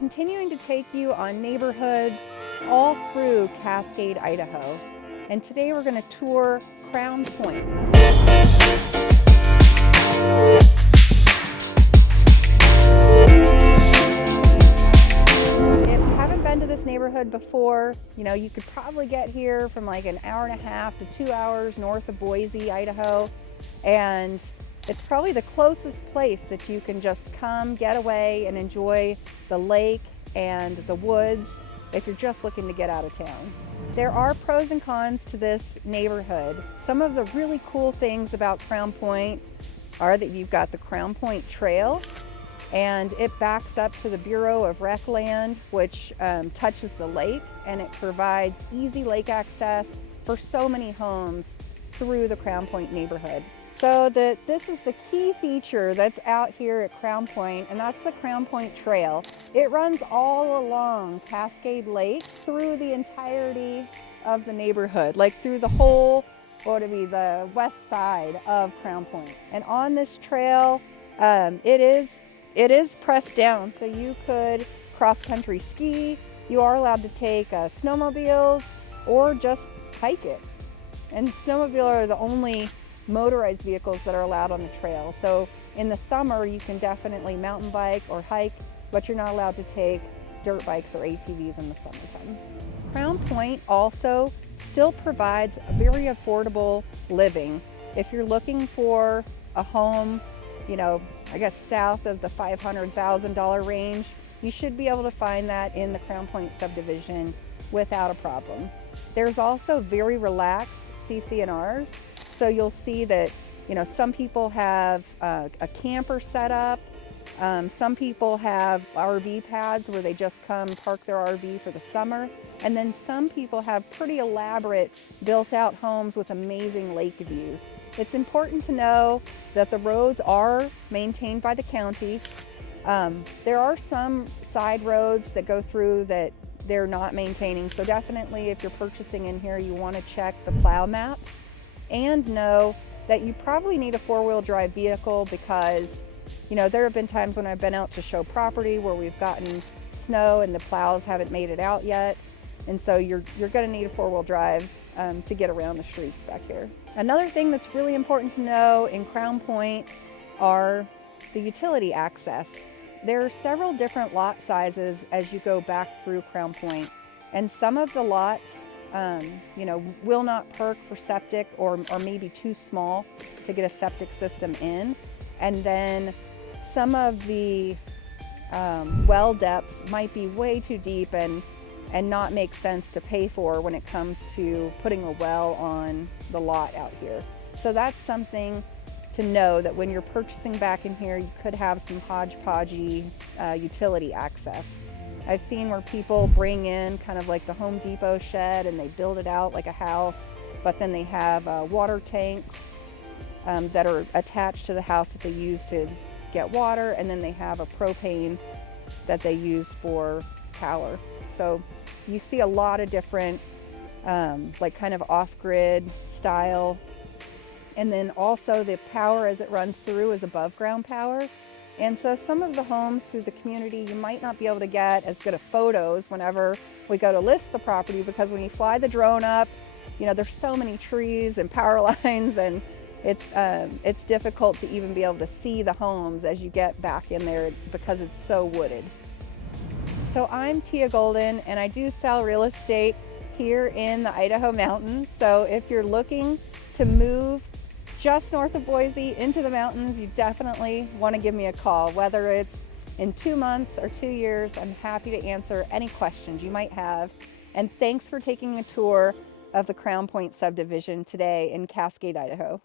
continuing to take you on neighborhoods all through Cascade, Idaho. And today we're going to tour Crown Point. If you haven't been to this neighborhood before, you could probably get here from like an hour and a half to 2 hours north of Boise, Idaho. And it's probably the closest place that you can just come, get away, and enjoy the lake and the woods if you're just looking to get out of town. There are pros and cons to this neighborhood. Some of the really cool things about Crown Point are that you've got the Crown Point Trail, and it backs up to the Bureau of Rec Land, which touches the lake, and it provides easy lake access for so many homes through the Crown Point neighborhood. So this is the key feature that's out here at Crown Point, and that's the Crown Point Trail. It runs all along Cascade Lake through the entirety of the neighborhood, like through the whole, the west side of Crown Point. And on this trail, it is pressed down, so you could cross-country ski. You are allowed to take snowmobiles or just hike it. And snowmobiles are the only motorized vehicles that are allowed on the trail. So in the summer, you can definitely mountain bike or hike, but you're not allowed to take dirt bikes or ATVs in the summertime. Crown Point also still provides a very affordable living. If you're looking for a home, south of the $500,000 range, you should be able to find that in the Crown Point subdivision without a problem. There's also very relaxed CC&Rs. So you'll see that, some people have a camper set up. Some people have RV pads where they just come park their RV for the summer. And then some people have pretty elaborate built out homes with amazing lake views. It's important to know that the roads are maintained by the county. There are some side roads that go through that they're not maintaining. So definitely if you're purchasing in here, you want to check the plow maps. And know that you probably need a four-wheel drive vehicle because, there have been times when I've been out to show property where we've gotten snow and the plows haven't made it out yet. And so you're going to need a four-wheel drive to get around the streets back here. Another thing that's really important to know in Crown Point are the utility access. There are several different lot sizes as you go back through Crown Point, and some of the lots will not perk for septic or maybe too small to get a septic system in. And then some of the well depths might be way too deep and not make sense to pay for when it comes to putting a well on the lot out here. So that's something to know, that when you're purchasing back in here, you could have some hodgepodgey utility access. I've seen where people bring in kind of like the Home Depot shed and they build it out like a house, but then they have water tanks that are attached to the house that they use to get water, and then they have a propane that they use for power. So you see a lot of different kind of off-grid style. And then also the power as it runs through is above ground power. And so some of the homes through the community, you might not be able to get as good of photos whenever we go to list the property, because when you fly the drone up, there's so many trees and power lines, and it's difficult to even be able to see the homes as you get back in there because it's so wooded. So I'm Teia Golden, and I do sell real estate here in the Idaho mountains. So if you're looking to move just north of Boise into the mountains, you definitely want to give me a call. Whether it's in 2 months or 2 years, I'm happy to answer any questions you might have. And thanks for taking a tour of the Crown Point subdivision today in Cascade, Idaho.